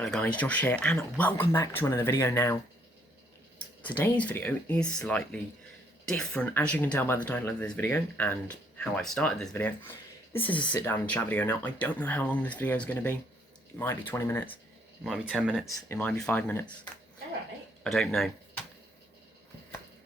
Hello guys, Josh here, and welcome back to another video. Now, today's video is slightly different, as you can tell by the title of this video, and how I started this video. This is a sit down and chat video. Now, I don't know how long this video is going to be. It might be 20 minutes, it might be 10 minutes, it might be 5 minutes. Alright. I don't know.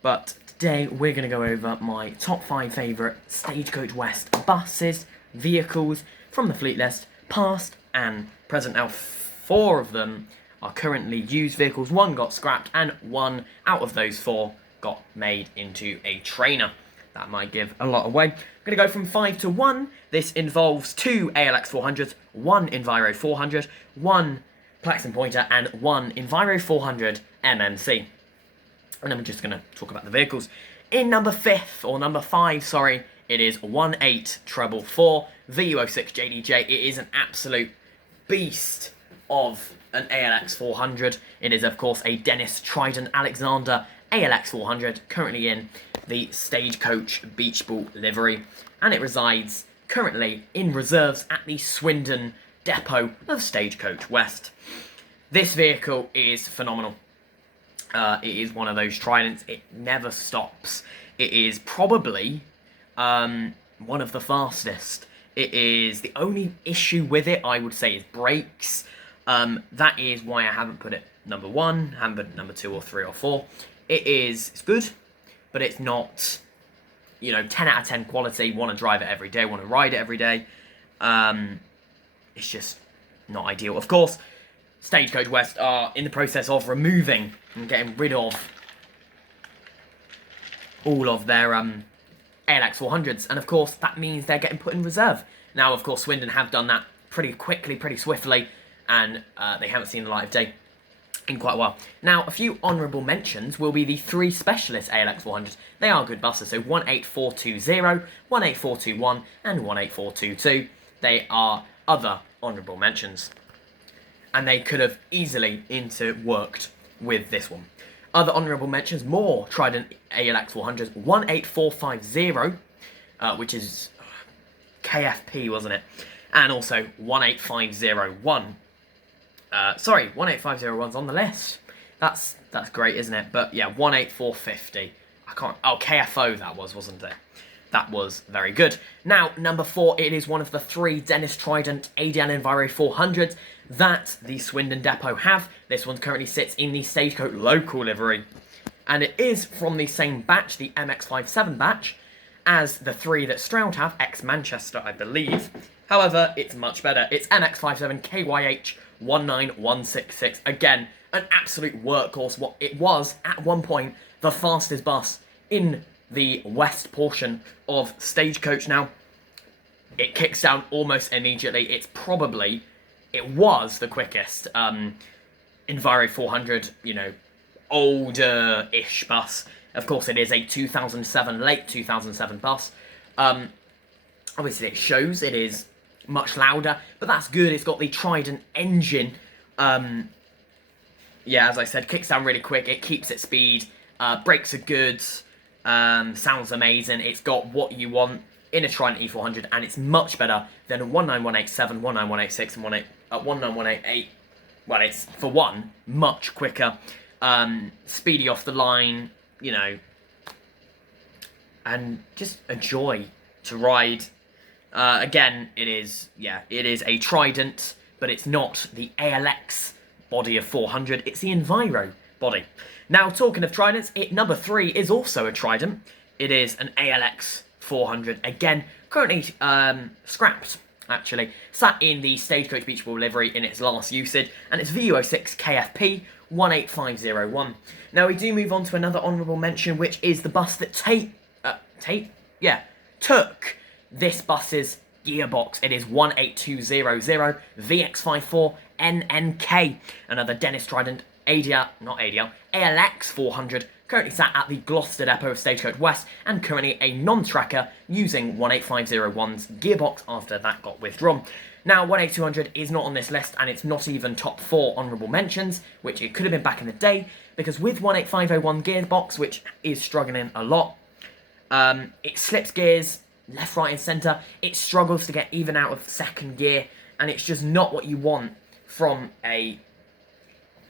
But today, we're going to go over my top 5 favourite Stagecoach West buses, vehicles from the fleet list, past and present. Now, 4 of them are currently used vehicles, 1 got scrapped, and 1 out of those 4 got made into a trainer. That might give a lot away. I'm going to go from 5 to 1. This involves 2 ALX 400s, 1 Enviro 400, 1 Plaxton Pointer, and 1 Enviro 400 MMC. And then we're just going to talk about the vehicles. In number 5, sorry, it is 18444 VU06 JDJ. It is an absolute beast of an ALX 400. It is, of course, a Dennis Trident Alexander ALX 400, currently in the Stagecoach Beach Ball livery, and it resides currently in reserves at the Swindon depot of Stagecoach West. This vehicle is phenomenal. It is one of those Tridents. It never stops. It is probably one of the fastest. It is the only issue with it, I would say, is brakes. That is why I haven't put it number 1, haven't put it number 2 or 3 or 4. It's good, but it's not, 10 out of 10 quality. Want to drive it every day, want to ride it every day. It's just not ideal. Of course, Stagecoach West are in the process of removing and getting rid of all of their ALX 400s, and of course that means they're getting put in reserve. Now, of course, Swindon have done that pretty quickly, pretty swiftly, and they haven't seen the light of day in quite a while. Now, a few honourable mentions will be the 3 specialist ALX 400s. They are good buses, so 18420, 18421, and 18422. They are other honourable mentions, and they could have easily worked with this one. Other honourable mentions, more Trident ALX 400s, 18450, which is KFP, wasn't it? And also 18501. 18501's on the list. That's great, isn't it? But yeah, 18450. KFO that was, wasn't it? That was very good. Now, number 4, it is one of the 3 Dennis Trident ADL Enviro 400s that the Swindon depot have. This one currently sits in the Stagecoach local livery, and it is from the same batch, the MX-57 batch, as the 3 that Stroud have, ex-Manchester, I believe. However, it's much better. It's MX-57 KYH 19166. Again, an absolute workhorse. What it was, at one point, the fastest bus in the west portion of Stagecoach. Now, it kicks down almost immediately. It was the quickest Enviro 400, older-ish bus. Of course, it is a 2007, late 2007 bus. Obviously, it shows it is much louder, but that's good. It's got the Trident engine. Yeah, as I said, kicks down really quick. It keeps its speed. Brakes are good. Sounds amazing. It's got what you want in a Trident E400, and it's much better than a 19187, 19186, and 19188. Well, it's, for one, much quicker. Speedy off the line, and just a joy to ride. Again, it is a Trident, but it's not the ALX body of 400, it's the Enviro body. Now, talking of Tridents, number 3 is also a Trident. It is an ALX 400, again, currently scrapped, actually. Sat in the Stagecoach Beach Ball livery in its last usage, and it's VU06 KFP 18501. Now, we do move on to another honourable mention, which is the bus that took this bus's gearbox. It is 18200 VX54 NNK, another Dennis Trident ALX 400, currently sat at the Gloucester depot of Stagecoach West, and currently a non-tracker using 18501's gearbox after that got withdrawn. Now, 18200 is not on this list, and it's not even top 4 honourable mentions, which it could have been back in the day, because with 18501 gearbox, which is struggling a lot, it slips gears left, right and centre. It struggles to get even out of second gear, and it's just not what you want from a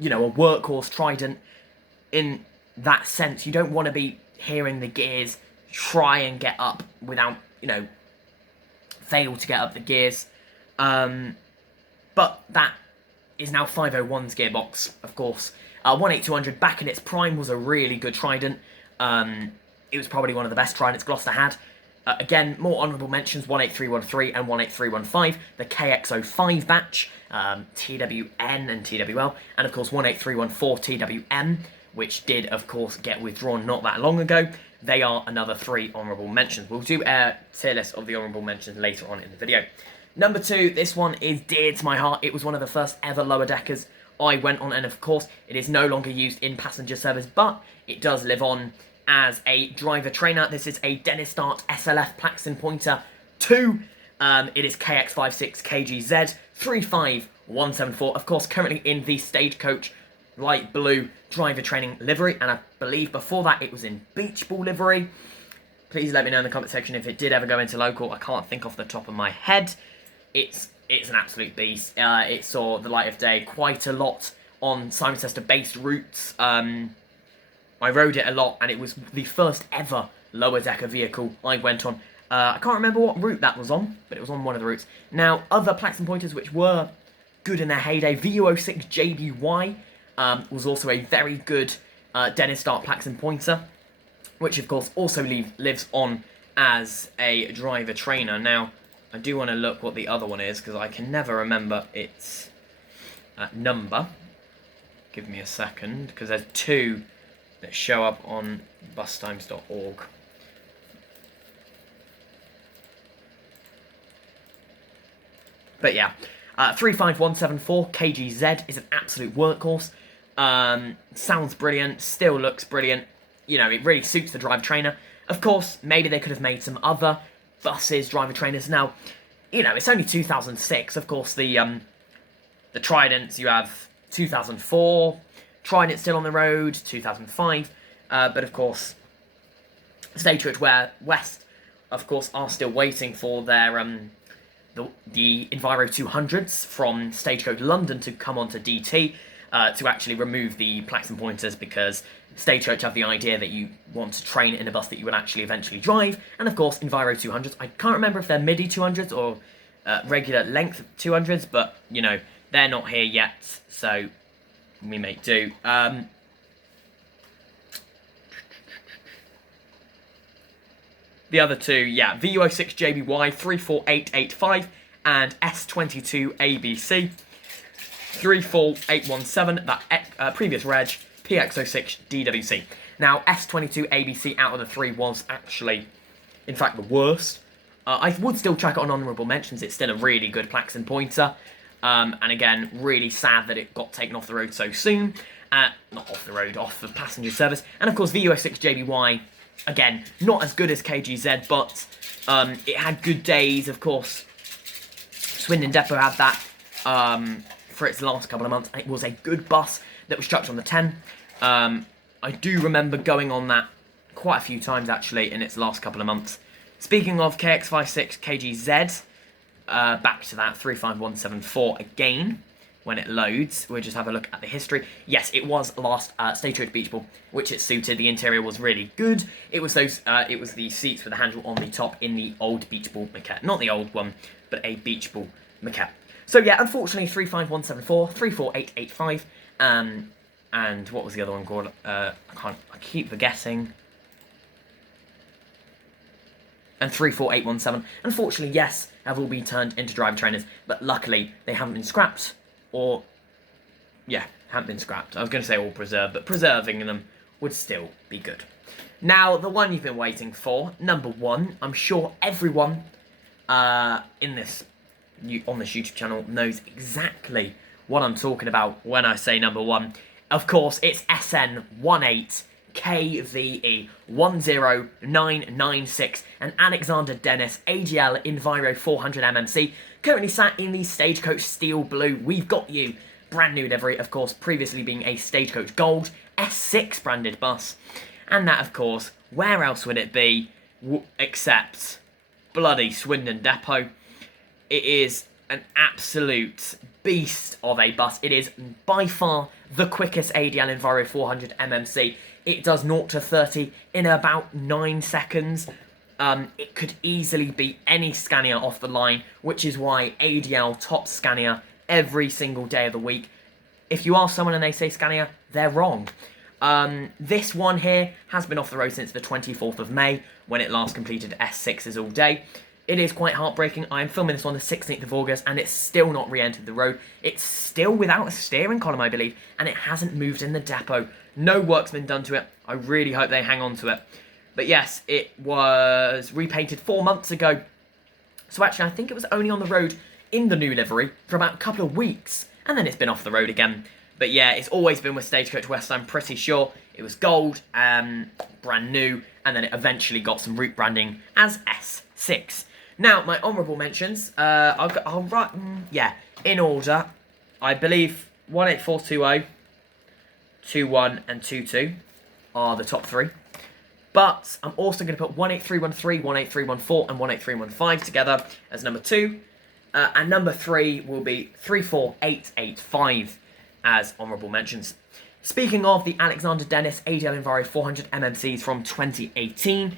you know, a workhorse Trident in that sense. You don't want to be hearing the gears try and get up without, you know, fail to get up the gears. But that is now 501's gearbox, of course. 18200 back in its prime was a really good Trident. It was probably one of the best Tridents Gloucester had. Again, more honourable mentions, 18313 and 18315, the KX05 batch, TWN and TWL, and of course 18314 TWM, which did, of course, get withdrawn not that long ago. They are another 3 honourable mentions. We'll do a tier list of the honourable mentions later on in the video. Number 2, this one is dear to my heart. It was one of the first ever lower deckers I went on, and of course, it is no longer used in passenger service, but it does live on as a driver trainer. This is a Dennis Dart SLF Plaxton Pointer 2. It is KX56 KGZ 35174. Of course, currently in the Stagecoach light blue driver training livery, and I believe before that it was in beach ball livery. Please let me know in the comment section if it did ever go into local. I can't think off the top of my head. It's an absolute beast. It saw the light of day quite a lot on Cirencester based routes. I rode it a lot, and it was the first ever lower decker vehicle I went on. I can't remember what route that was on, but it was on one of the routes. Now, other Plaxton Pointers which were good in their heyday, VU06 JBY was also a very good Dennis Dart Plaxton Pointer, which of course also lives on as a driver trainer. Now, I do want to look what the other one is, because I can never remember its number. Give me a second, because there's 2 that show up on bustimes.org. But yeah, 35174 KGZ is an absolute workhorse. Sounds brilliant, still looks brilliant. You know, it really suits the driver trainer. Of course, maybe they could have made some other buses, driver trainers. Now, you know, it's only 2006. Of course, the Tridents, you have 2004, Trident still on the road, 2005. But of course, Stagecoach West, of course, are still waiting for their the Enviro 200s from Stagecoach London to come onto DT to actually remove the Plaxton Pointers, because Stagecoach have the idea that you want to train in a bus that you would actually eventually drive. And of course, Enviro 200s, I can't remember if they're MIDI 200s or regular length 200s, but, you know, they're not here yet, so we make do. The other 2, yeah, VU06 JBY 34885 and S22 ABC 34817, that previous reg, PX06 DWC. Now, S22 ABC out of the 3 was actually, in fact, the worst. I would still track it on honourable mentions. It's still a really good Plaxton Pointer. And again, really sad that it got taken off the road so soon. Not off the road, off of passenger service. And of course, VU06 JBY, again, not as good as KGZ, but it had good days. Of course, Swindon Depot had that for its last couple of months, and it was a good bus that was struck on the 10. I do remember going on that quite a few times, actually, in its last couple of months. Speaking of KX56 KGZ, back to that 35174 again. When it loads, we'll just have a look at the history. Yes, it was last Stagecoach Beach Ball, which it suited. The interior was really good. It was those. It was the seats with the handle on the top in the old Beach Ball maquette, not the old one, but a Beach Ball maquette. So yeah, unfortunately, 35174, 34885, and what was the other one called? I keep forgetting. And 34817. Unfortunately, yes, have all been turned into driver trainers, but luckily they haven't been scrapped. Or, yeah, haven't been scrapped. I was going to say all preserved, but preserving them would still be good. Now, the one you've been waiting for, number 1. I'm sure everyone on this YouTube channel knows exactly what I'm talking about when I say number 1. Of course, it's SN18KVE 10996, and Alexander Dennis AGL Enviro 400 MMC, currently sat in the Stagecoach Steel Blue. We've got you. Brand new livery, of course, previously being a Stagecoach Gold S6 branded bus. And that, of course, where else would it be except bloody Swindon Depot? It is an absolute beast of a bus. It is by far the quickest ADL Enviro 400 MMC. It does 0 to 30 in about 9 seconds. It could easily beat any Scania off the line, which is why ADL tops Scania every single day of the week. If you ask someone and they say Scania, they're wrong. This one here has been off the road since the 24th of May, when it last completed S6s all day. It is quite heartbreaking. I am filming this on the 16th of August, and it's still not re-entered the road. It's still without a steering column, I believe, and it hasn't moved in the depot. No work's been done to it. I really hope they hang on to it. But yes, it was repainted 4 months ago. So actually, I think it was only on the road in the new livery for about a couple of weeks, and then it's been off the road again. But yeah, it's always been with Stagecoach West, I'm pretty sure. It was gold, brand new, and then it eventually got some route branding as S6. Now, my honourable mentions, I'll write, in order. I believe 18420, 21 and 22 are the top 3. But I'm also going to put 18313, 18314 and 18315 together as number 2. And number 3 will be 34885 as honourable mentions. Speaking of the Alexander Dennis ADL Enviro 400 MMCs from 2018,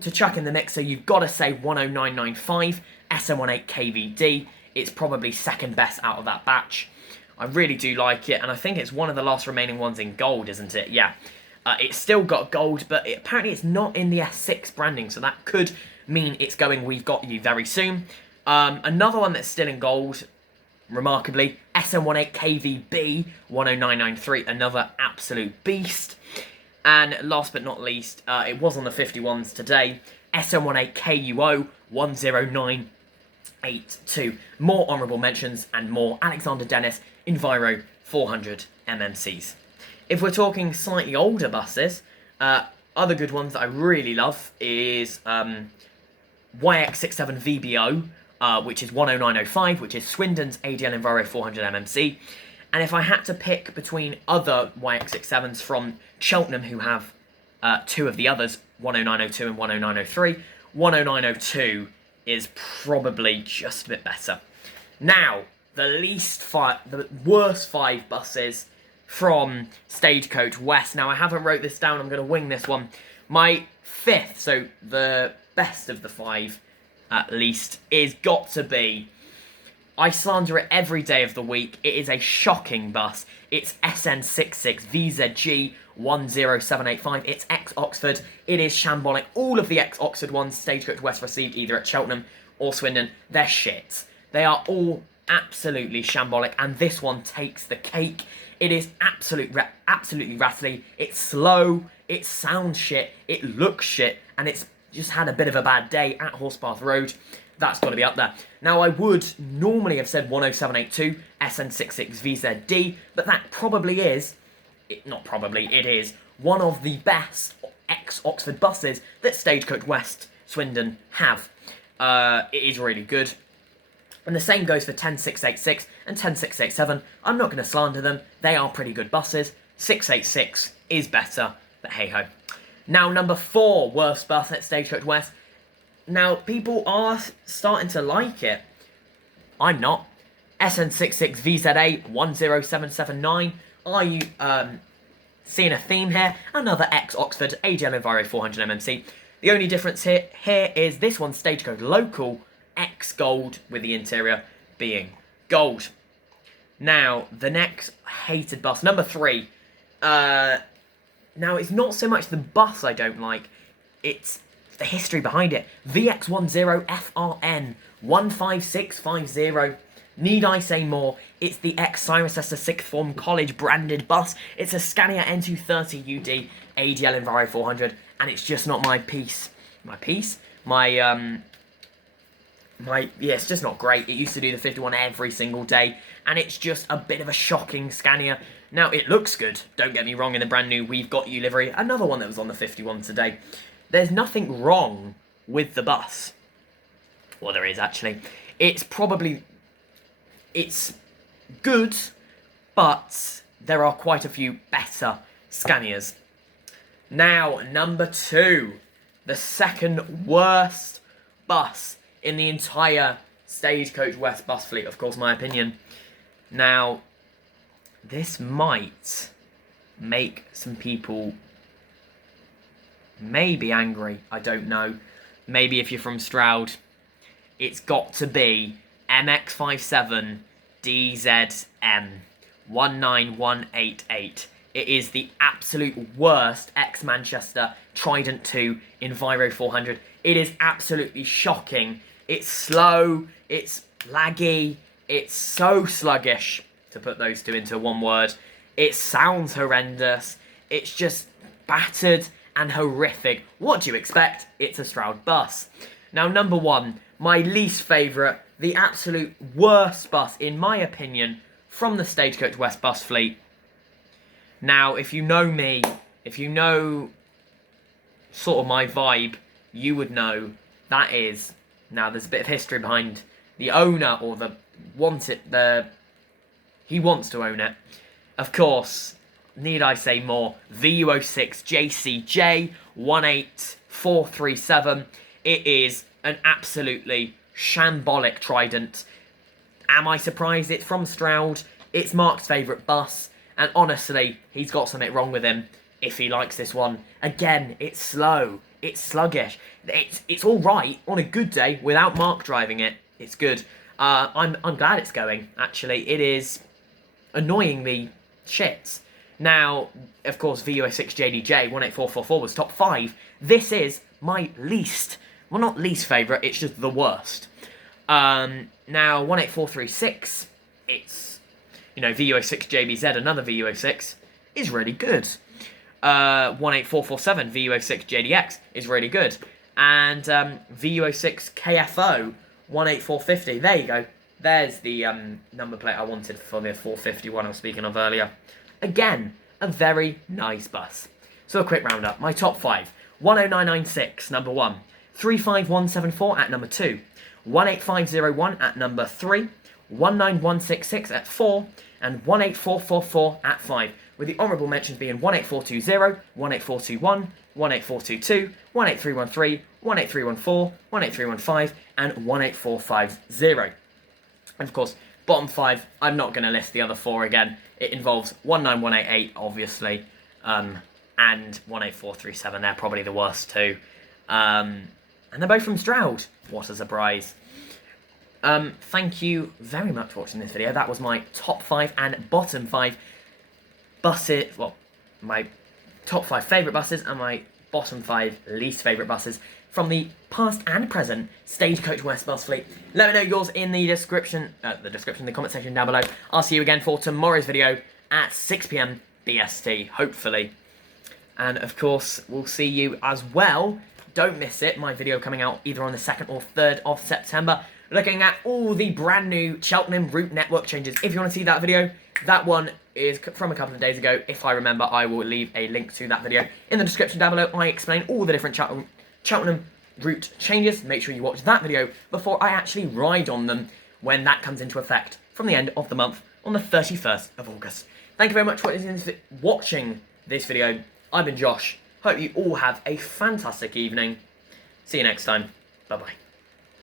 to chuck in the mixer, you've got to say 10995 SM18 KVD. It's probably second best out of that batch. I really do like it, and I think it's one of the last remaining ones in gold, isn't it? Yeah. It's still got gold, but apparently it's not in the S6 branding, so that could mean it's going We've Got You very soon. Another one that's still in gold, remarkably, SM18 KVB 10993, another absolute beast. And last but not least, it was on the 51s today, SM18 KUO 10982. More honourable mentions and more Alexander Dennis Enviro 400 MMCs. If we're talking slightly older buses, other good ones that I really love is YX67 VBO, which is 10905, which is Swindon's ADL Enviro 400 MMC. And if I had to pick between other YX67s from Cheltenham, who have 2 of the others, 10902 and 10903, 10902 is probably just a bit better. Now, the worst 5 buses from Stagecoach West. Now, I haven't wrote this down, I'm going to wing this one. My 5th, so the best of the 5, at least, is got to be, I slander it every day of the week, it is a shocking bus. It's SN66 VZG 10785, it's ex-Oxford, it is shambolic. All of the ex-Oxford ones Stagecoach West received either at Cheltenham or Swindon, they're shit. They are all absolutely shambolic, and this one takes the cake. It is absolutely rattly, it's slow, it sounds shit, it looks shit, and it's just had a bit of a bad day at Horsepath Road. That's got to be up there. Now, I would normally have said 10782 SN66 VZD, but that probably is, not probably, it is one of the best ex-Oxford buses that Stagecoach West Swindon have. It is really good. And the same goes for 10686 and 10687. I'm not going to slander them. They are pretty good buses. 686 is better, but hey-ho. Now, number 4 worst bus at Stagecoach West. Now, people are starting to like it. I'm not. SN66 VZA 10779. Are you seeing a theme here? Another ex-Oxford ADL Enviro 400 MMC. The only difference here is this one's Stagecoach Local X-Gold, with the interior being gold. Now, the next hated bus, number 3. Now, it's not so much the bus I don't like, it's the history behind it. VX10FRN 15650. Need I say more? It's the ex-Cirencester 6th Form College branded bus. It's a Scania N230UD ADL Enviro 400, and it's just not my piece. Yeah, it's just not great. It used to do the 51 every single day, and it's just a bit of a shocking Scania. Now, it looks good, don't get me wrong, in the brand new We've Got You livery. Another one that was on the 51 today. There's nothing wrong with the bus. Well, there is, actually. It's good, but there are quite a few better Scanias. Now, number 2. The second worst bus in the entire Stagecoach West bus fleet, of course, my opinion. Now, this might make some people maybe angry, I don't know. Maybe if you're from Stroud, it's got to be MX57 DZM 19188. It is the absolute worst ex-Manchester Trident 2 Enviro 400. It is absolutely shocking. It's slow, it's laggy, it's so sluggish, to put those two into one word. It sounds horrendous. It's just battered and horrific. What do you expect? It's a Stroud bus. Now, number one, my least favourite, the absolute worst bus, in my opinion, from the Stagecoach West bus fleet. Now, if you know me, if you know sort of my vibe, you would know that is... Now, there's a bit of history behind the owner, or he wants to own it. Of course, need I say more, VU06 JCJ 18437. It is an absolutely shambolic Trident. Am I surprised it's from Stroud? It's Mark's favourite bus, and honestly, he's got something wrong with him if he likes this one. Again, it's slow, it's sluggish, it's all right on a good day without Mark driving it. It's good. I'm glad it's going, actually. It is annoyingly shit. Now, of course, VU06 JDJ 18444 was top 5. This is my least, well, not least favourite, it's just the worst. Now, 18436, it's, you know, VU06 JBZ, another VU06, is really good. 18447 VU06 JDX is really good. And VU06 KFO 18450, there you go. There's the number plate I wanted for the 451 I was speaking of earlier. Again, a very nice bus. So a quick roundup. My top 5. 10996, number 1. 35174 at number 2. 18501 at number 3. 19166 at 4. And 18444 at 5. With the honourable mentions being 18420, 18421, 18422, 18313, 18314, 18315, and 18450. And of course, bottom 5, I'm not going to list the other 4 again. It involves 19188, obviously, and 18437. They're probably the worst too. And they're both from Stroud. What a surprise. Thank you very much for watching this video. That was my top 5 and bottom 5 buses. Well, my top 5 favourite buses and my bottom 5 least favourite buses from the past and present Stagecoach West bus fleet. Let me know yours in the description, the comment section down below. I'll see you again for tomorrow's video at 6 PM BST, hopefully. And of course, we'll see you as well. Don't miss it, my video coming out either on the 2nd or 3rd of September, looking at all the brand new Cheltenham route network changes. If you want to see that video, that one is from a couple of days ago. If I remember, I will leave a link to that video in the description down below. I explain all the different Cheltenham route changes. Make sure you watch that video before I actually ride on them when that comes into effect from the end of the month on the 31st of August. Thank you very much for watching this video. I've been Josh. Hope you all have a fantastic evening. See you next time. Bye-bye.